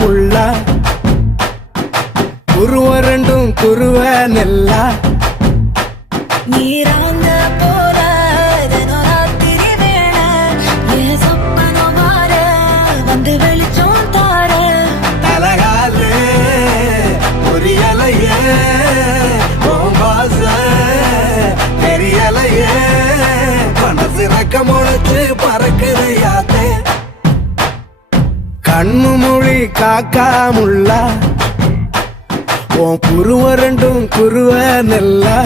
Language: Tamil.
முள்ளா குருவ ரெண்டும் குருவ நெல்லா நீராங்க போல ராத்திரி வேள என் சொப்பனம் மாற வந்து வெளிச்சம் தார அழகாலே புரியலையே ஓம்பாச தெரியலையே மனசு ரக்க முளைச்சு பறக்குதையாத்தே கண்ணு மொழி காக்கா முள்ளா உன் குருவ ரெண்டும் குருவ நெல்லா